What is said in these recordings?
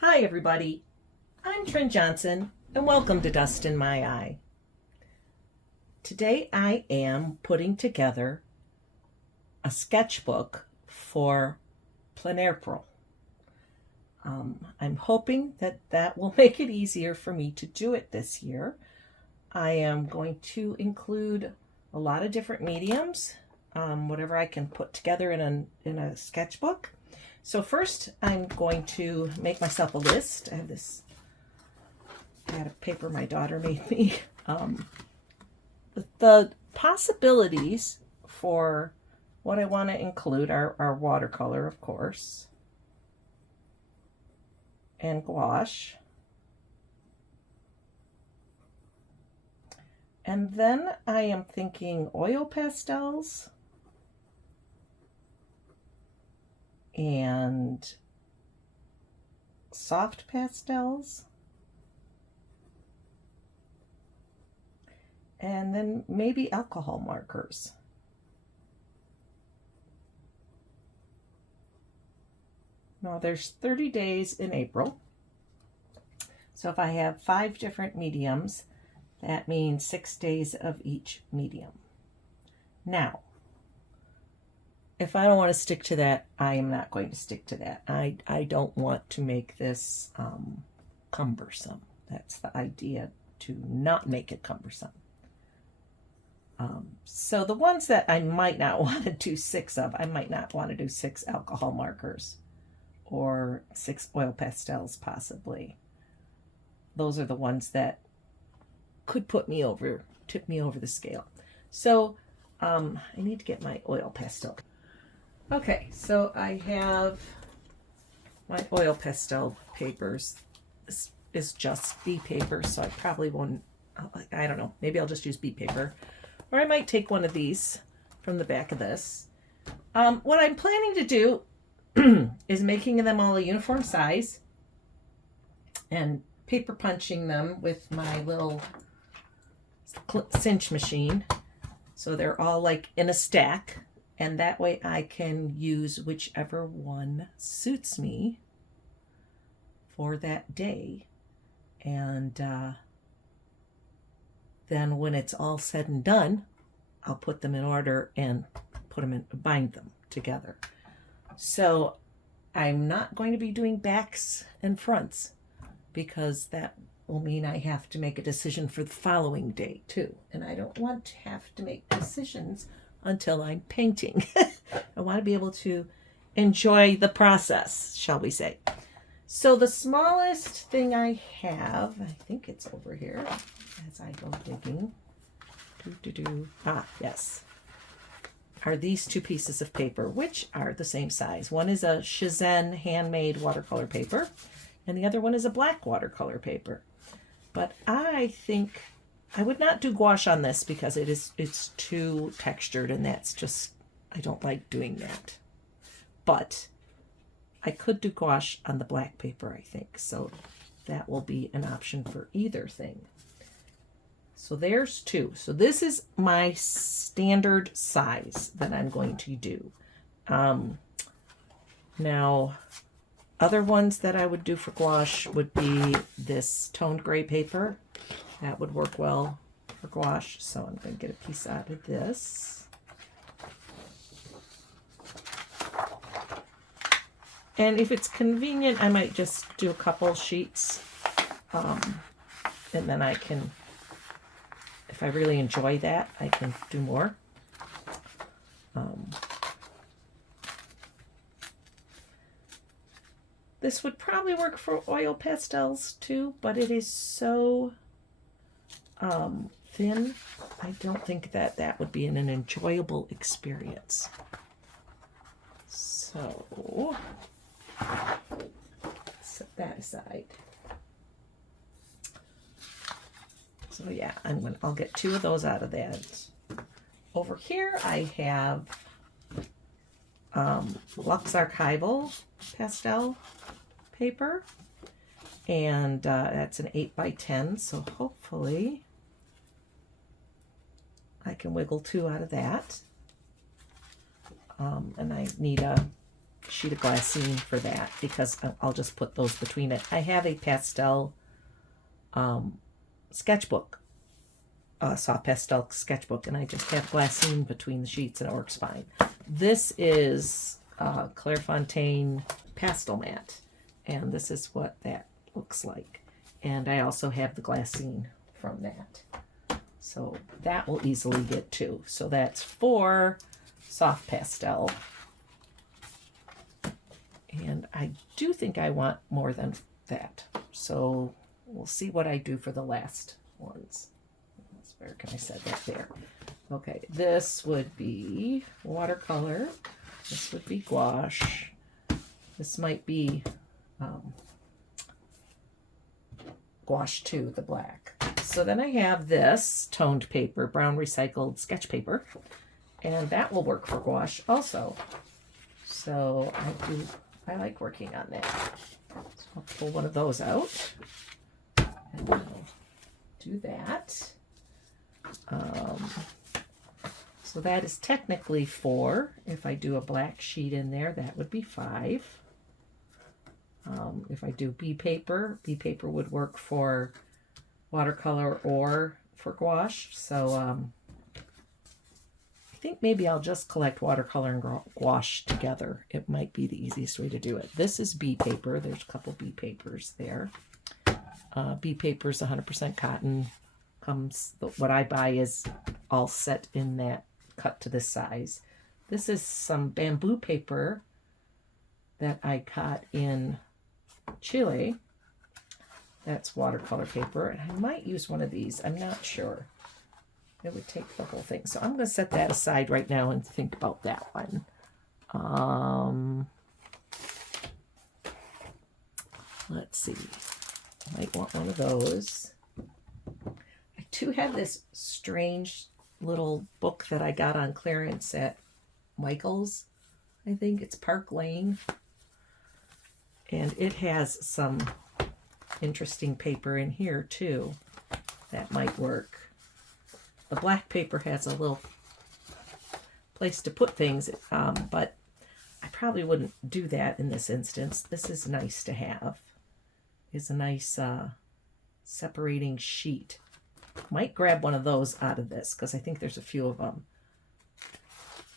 Hi everybody, I'm Trin Johnson and welcome to Dust in My Eye. Today I am putting together a sketchbook for Plein Airpril. I'm hoping that will make it easier for me to do it this year. I am going to include a lot of different mediums, whatever I can put together in a sketchbook. So first I'm going to make myself a list. I had a paper my daughter made me. The possibilities for what I want to include are watercolor, of course, and gouache. And then I am thinking oil pastels and soft pastels, and then maybe alcohol markers. Now there's 30 days in April, so if I have 5 different mediums, that means 6 days of each medium. Now, if I don't want to stick to that, I am not going to stick to that. I don't want to make this cumbersome. That's the idea, to not make it cumbersome. So the ones that I might not want to do 6 of, I might not want to do 6 alcohol markers or 6 oil pastels possibly. Those are the ones that could tip me over the scale. So I need to get my oil pastel. Okay, so I have my oil pastel papers. This is just B paper, so I probably won't, I don't know, maybe I'll just use B paper. Or I might take one of these from the back of this. What I'm planning to do is making them all a uniform size and paper punching them with my little cinch machine. So they're all like in a stack. And that way I can use whichever one suits me for that day. And then when it's all said and done, I'll put them in order and bind them together. So I'm not going to be doing backs and fronts because that will mean I have to make a decision for the following day too. And I don't want to have to make decisions until I'm painting. I want to be able to enjoy the process, shall we say. So the smallest thing I have, I think it's over here as I go digging. Yes. Are these 2 pieces of paper, which are the same size. One is a Shenzhen handmade watercolor paper, and the other one is a black watercolor paper. But I think I would not do gouache on this because it's too textured, and that's just, I don't like doing that. But I could do gouache on the black paper, I think. So that will be an option for either thing. So there's 2. So this is my standard size that I'm going to do. Now, other ones that I would do for gouache would be this toned gray paper. That would work well for gouache. So I'm going to get a piece out of this. And if it's convenient, I might just do a couple sheets. And then I can, if I really enjoy that, I can do more. This would probably work for oil pastels too, but it is so thin. I don't think that would be an enjoyable experience. So set that aside. So yeah, I'll get 2 of those out of that. Over here I have Lux Archival pastel paper, and that's an 8x10, so hopefully I can wiggle 2 out of that. And I need a sheet of glassine for that, because I'll just put those between it. I have a pastel sketchbook, soft pastel sketchbook, and I just have glassine between the sheets and it works fine. This is Clairefontaine pastel mat, and this is what that looks like. And I also have the glassine from that. So that will easily get two. So that's 4 soft pastel. And I do think I want more than that. So we'll see what I do for the last ones. Where can I set that there? Okay, this would be watercolor. This would be gouache. This might be gouache too, the black. So then I have this toned paper, brown recycled sketch paper, and that will work for gouache also. So I like working on that. So I'll pull one of those out, and I'll do that. So that is technically 4. If I do a black sheet in there, that would be 5. If I do bee paper would work for watercolor or for gouache. So I think maybe I'll just collect watercolor and gouache together. It might be the easiest way to do it. This is bee paper. There's a couple bee papers there. Bee paper is 100% cotton. What I buy is all set in that, cut to this size. This is some bamboo paper that I cut in Chile. That's watercolor paper, and I might use one of these. I'm not sure. It would take the whole thing. So I'm going to set that aside right now and think about that one. Let's see. I might want one of those. I do have this strange little book that I got on clearance at Michael's. I think it's Park Lane. And it has some interesting paper in here too. That might work. The black paper has a little place to put things, but I probably wouldn't do that in this instance. This is nice to have. It's a nice separating sheet. Might grab one of those out of this because I think there's a few of them.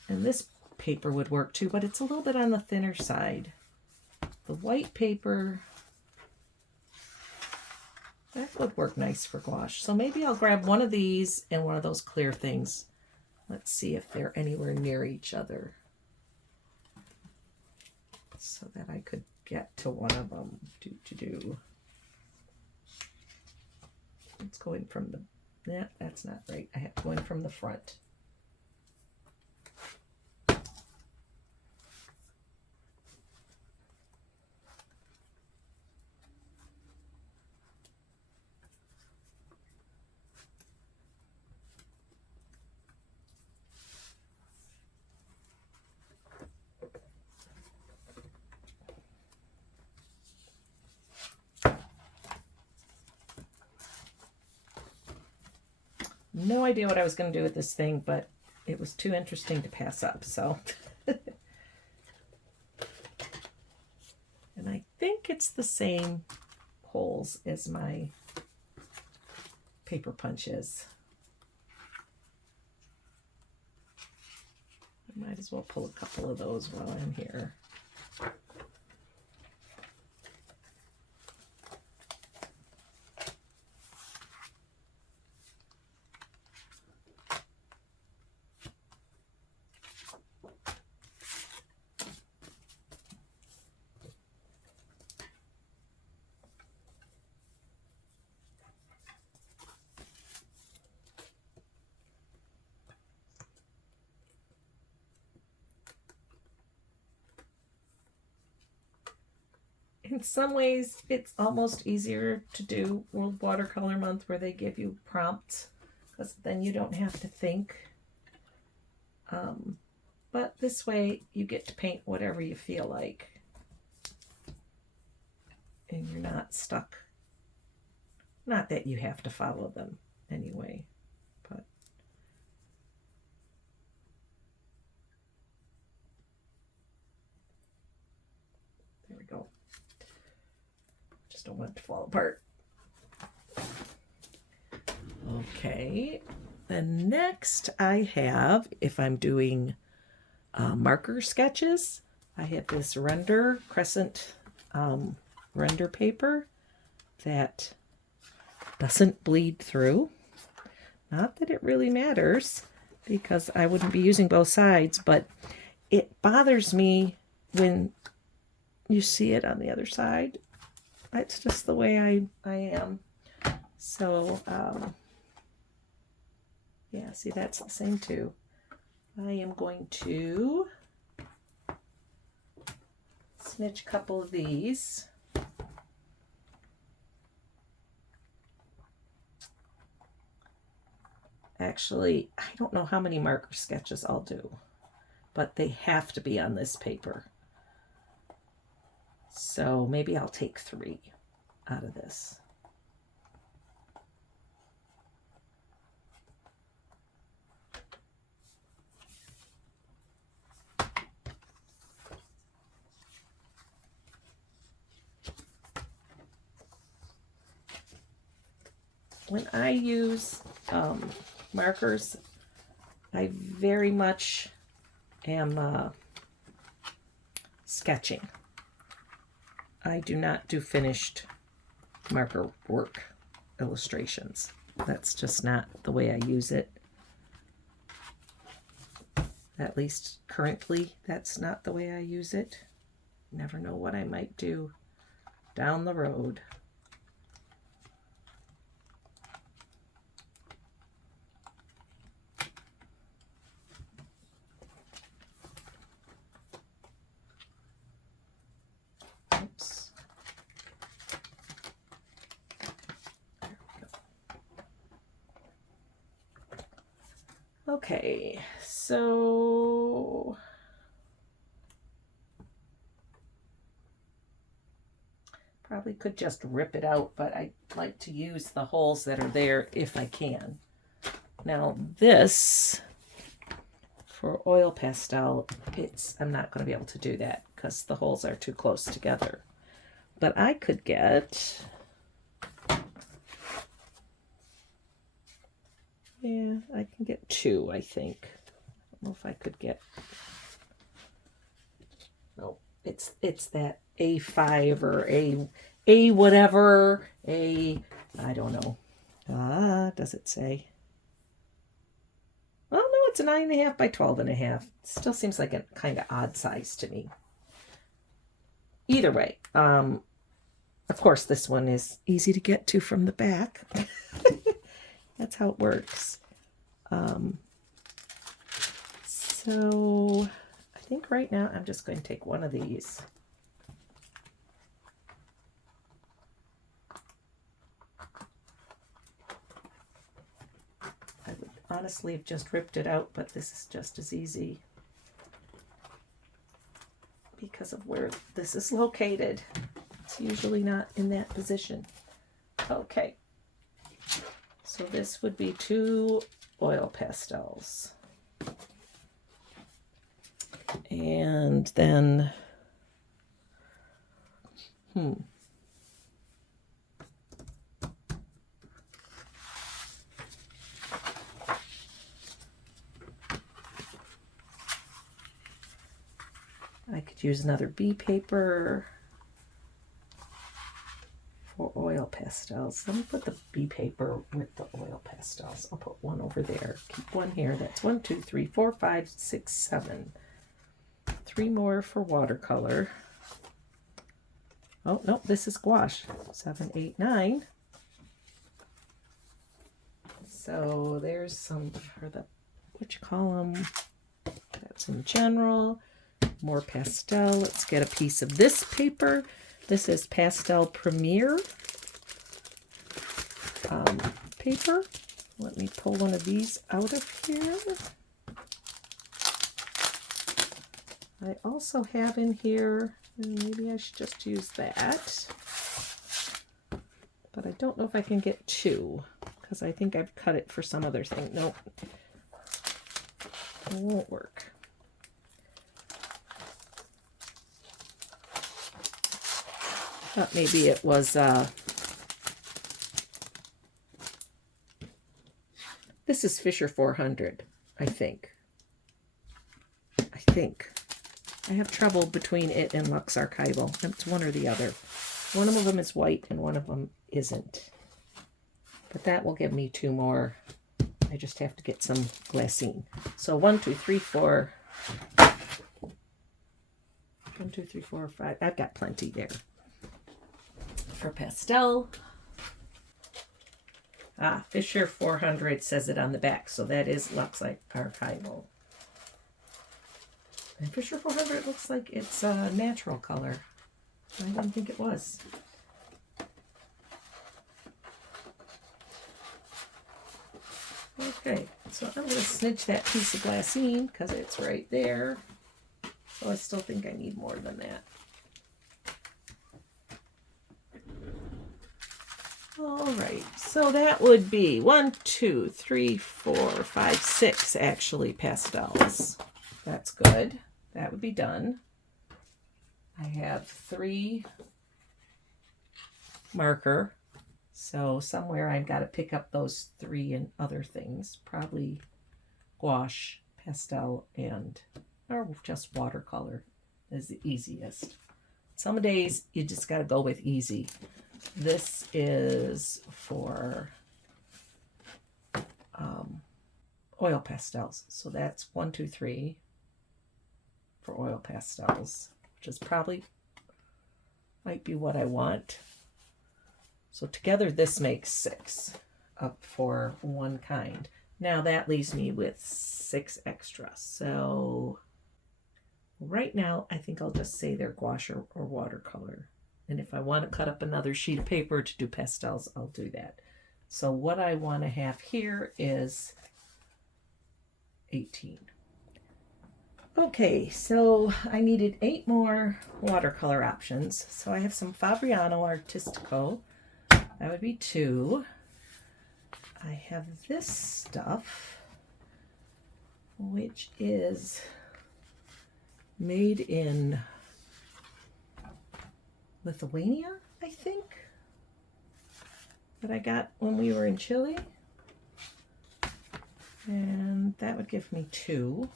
And this paper would work too, but it's a little bit on the thinner side. The white paper, that would work nice for gouache. So maybe I'll grab one of these and one of those clear things. Let's see if they're anywhere near each other so that I could get to one of them. It's going from the, yeah, that's not right. I have going from the front. No idea what I was going to do with this thing, but it was too interesting to pass up, so. And I think it's the same holes as my paper punches. I might as well pull a couple of those while I'm here. In some ways, it's almost easier to do World Watercolor Month where they give you prompts, because then you don't have to think. But this way, you get to paint whatever you feel like. And you're not stuck. Not that you have to follow them anyway, but. don't want it to fall apart. Okay, then next I have, if I'm doing marker sketches, I have this render crescent render paper that doesn't bleed through. Not that it really matters, because I wouldn't be using both sides, but it bothers me when you see it on the other side. It's just the way I am. So, yeah, see, that's the same too. I am going to snitch a couple of these. Actually, I don't know how many marker sketches I'll do, but they have to be on this paper. So maybe I'll take 3 out of this. When I use markers, I very much am sketching. I do not do finished marker work illustrations. That's just not the way I use it. At least currently, that's not the way I use it. Never know what I might do down the road. Oops. There we go. Okay, so probably could just rip it out, but I like to use the holes that are there if I can. Now this, for oil pastel, I'm not going to be able to do that because the holes are too close together. But I could get, yeah, I can get 2, I think. I don't know if I could get, no, it's that A5 or A whatever, I don't know. Does it say? Well, no, it's a 9.5 by 12.5. Still seems like a kind of odd size to me. Either way, of course, this one is easy to get to from the back. That's how it works. So I think right now I'm just going to take one of these. I would honestly have just ripped it out, but this is just as easy because of where this is located. It's usually not in that position. Okay. So this would be 2 oil pastels. And then, I could use another B paper for oil pastels. Let me put the B paper with the oil pastels. I'll put one over there. Keep one here. That's 1, 2, 3, 4, 5, 6, 7. 3 more for watercolor. Oh, no, this is gouache. 7, 8, 9. So there's some for the, which column? That's in general. More pastel. Let's get a piece of this paper. This is Pastel Premier paper. Let me pull one of these out of here. I also have in here, and maybe I should just use that, but I don't know if I can get 2 because I think I've cut it for some other thing. Nope, it won't work. Thought maybe it was, this is Fisher 400, I think. I have trouble between it and Lux Archival. It's one or the other. One of them is white and one of them isn't. But that will give me 2 more. I just have to get some glassine. So 1, 2, 3, 4. 1, 2, 3, 4, 5. I've got plenty there. For pastel. Fisher 400 says it on the back. So that is Lux Archival. And Fisher 400 looks like it's a natural color. I didn't think it was. Okay, so I'm going to snitch that piece of glassine because it's right there. So I still think I need more than that. All right, so that would be 1, 2, 3, 4, 5, 6 actually pastels. That's good. That would be done. I have 3 marker. So somewhere I've got to pick up those 3 and other things. Probably gouache, pastel, or just watercolor is the easiest. Some days you just got to go with easy. This is for oil pastels. So that's 1, 2, 3 for oil pastels, which is probably might be what I want. So together this makes 6 up for one kind. Now that leaves me with 6 extra. So right now I think I'll just say they're gouache or watercolor. And if I want to cut up another sheet of paper to do pastels, I'll do that. So what I want to have here is 18. Okay, so I needed 8 more watercolor options. So I have some Fabriano Artistico. That would be 2. I have this stuff, which is made in Lithuania, I think, that I got when we were in Chile. And that would give me 2.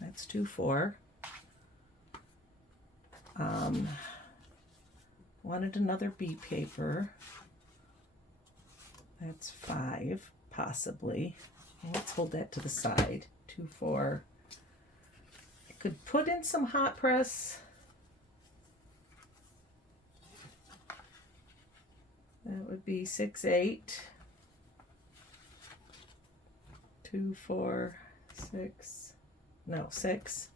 That's 2, 4. Wanted another bee paper. That's 5, possibly. Let's hold that to the side. 2, 4. I could put in some hot press. That would be 6, 8. 2, 4, 6. No, 6.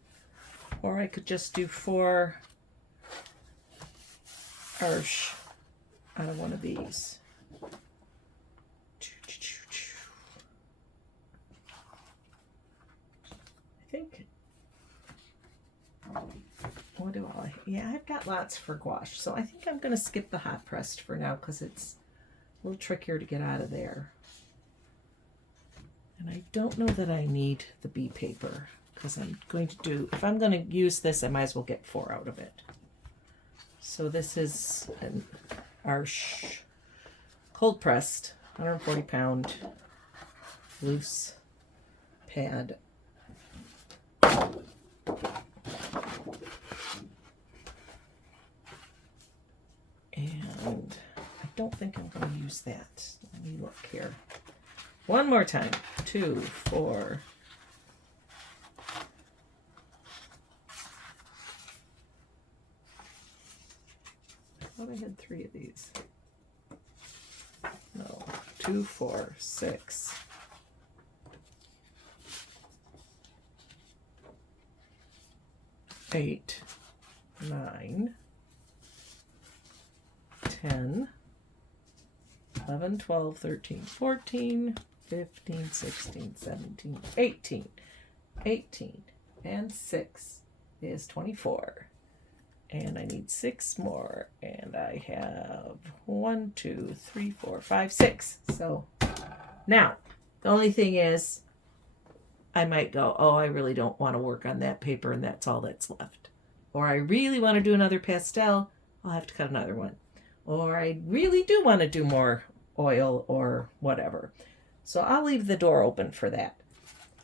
Or I could just do 4 Arsh out of one of these. I think, what do I, yeah, I've got lots for gouache, so I think I'm going to skip the hot pressed for now because it's a little trickier to get out of there. And I don't know that I need the bee paper because I'm going to do, if I'm going to use this, I might as well get 4 out of it. So this is an Arsh cold pressed 140 pound loose pad. And I don't think I'm going to use that. Let me look here. One more time. 2, 4. I thought I had 3 of these. No. 2, 4, 6. 8, 9, 10, 11, 12, 13, 14, 15, 16, 17, 18. 18 and 6 is 24. And I need 6 more. And I have 1, 2, 3, 4, 5, 6. So now, the only thing is, I might go, oh, I really don't want to work on that paper and that's all that's left. Or I really want to do another pastel, I'll have to cut another one. or I really do want to do more oil or whatever. So I'll leave the door open for that.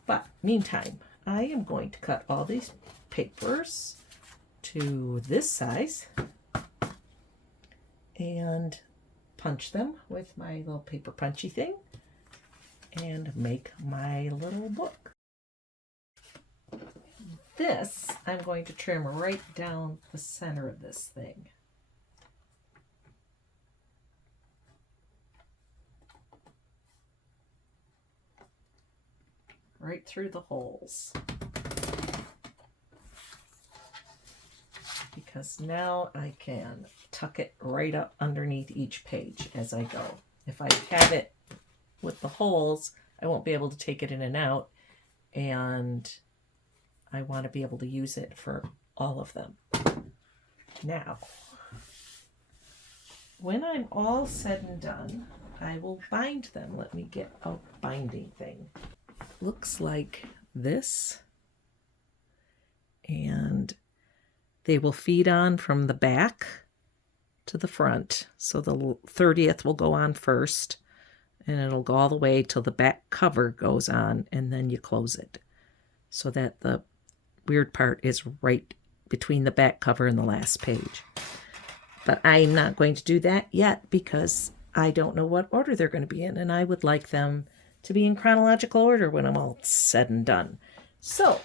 But meantime, I am going to cut all these papers to this size and punch them with my little paper punchy thing and make my little book. This, I'm going to trim right down the center of this thing. Right through the holes. Because now I can tuck it right up underneath each page as I go. If I have it with the holes, I won't be able to take it in and out, and I want to be able to use it for all of them. Now, when I'm all said and done, I will bind them. Let me get a binding thing. Looks like this, and they will feed on from the back to the front. So the 30th will go on first, and it'll go all the way till the back cover goes on, and then you close it. So that the weird part is right between the back cover and the last page. But I'm not going to do that yet because I don't know what order they're going to be in, and I would like them to be in chronological order when I'm all said and done. So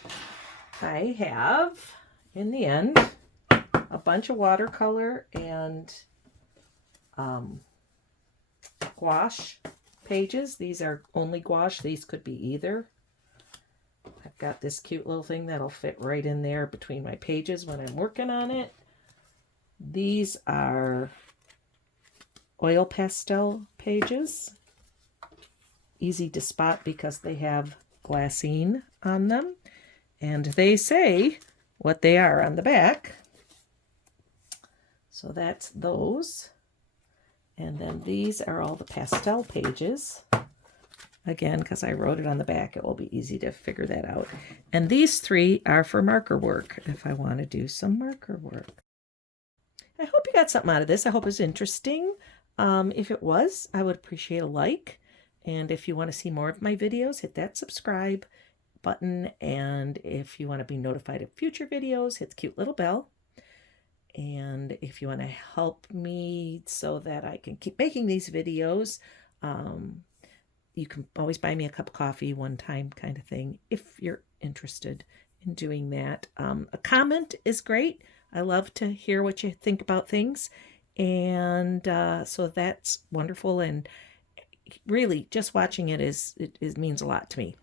I have, in the end, a bunch of watercolor and gouache pages. These are only gouache. These could be either. I've got this cute little thing that'll fit right in there between my pages when I'm working on it. These are oil pastel pages. Easy to spot because they have glassine on them, and they say what they are on the back. So that's those. And then these are all the pastel pages. Again, because I wrote it on the back, it will be easy to figure that out. And these three are for marker work, if I want to do some marker work. I hope you got something out of this. I hope it was interesting. If it was, I would appreciate a like. And if you want to see more of my videos, hit that subscribe button. And if you want to be notified of future videos, hit the cute little bell. And if you want to help me so that I can keep making these videos, you can always buy me a cup of coffee one time kind of thing if you're interested in doing that. A comment is great. I love to hear what you think about things. And so that's wonderful. And really, just watching it means a lot to me.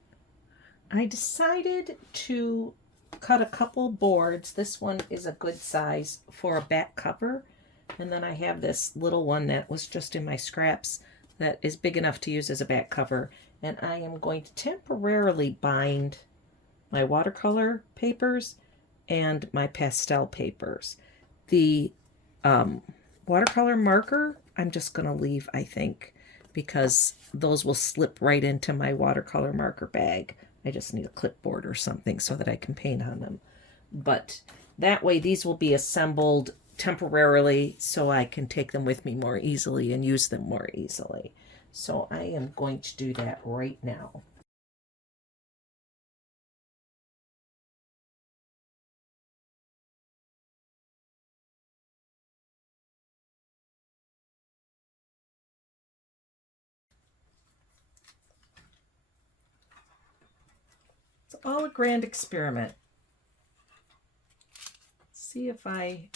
I decided to cut a couple boards. This one is a good size for a back cover. And then I have this little one that was just in my scraps that is big enough to use as a back cover. And I am going to temporarily bind my watercolor papers and my pastel papers. The watercolor marker, I'm just going to leave, I think, because those will slip right into my watercolor marker bag. I just need a clipboard or something so that I can paint on them. But that way these will be assembled temporarily so I can take them with me more easily and use them more easily. So I am going to do that right now. It's all a grand experiment. See if I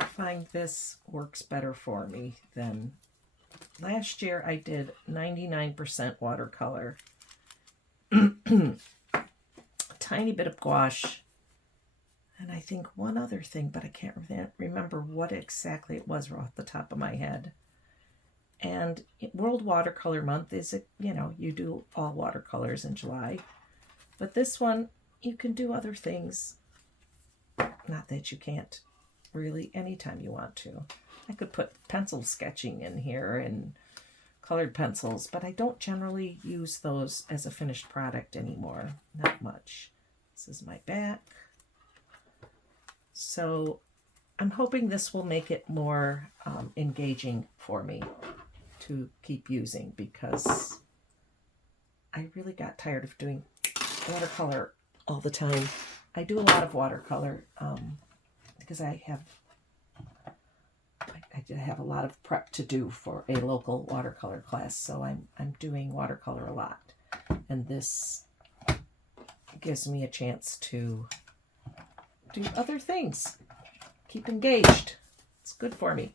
find this works better for me than last year. I did 99% watercolor, a tiny bit of gouache, and I think one other thing, but I can't remember what exactly it was off the top of my head. And World Watercolor Month is, you do all watercolors in July. But this one, you can do other things. Not that you can't really anytime you want to. I could put pencil sketching in here and colored pencils, but I don't generally use those as a finished product anymore. Not much. This is my back. So I'm hoping this will make it more engaging for me to keep using, because I really got tired of doing watercolor all the time. I do a lot of watercolor because I have a lot of prep to do for a local watercolor class, so I'm doing watercolor a lot, and this gives me a chance to do other things, keep engaged. It's good for me.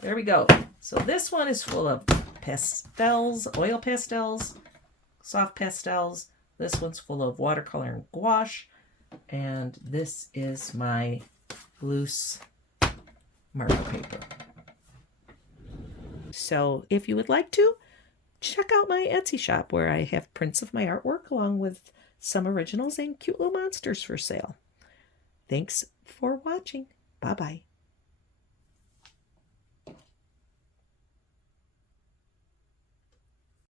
There we go. So this one is full of pastels, oil pastels, soft pastels. This one's full of watercolor and gouache, and this is my loose marker paper. So if you would like to, check out my Etsy shop where I have prints of my artwork along with some originals and cute little monsters for sale. Thanks for watching. Bye-bye.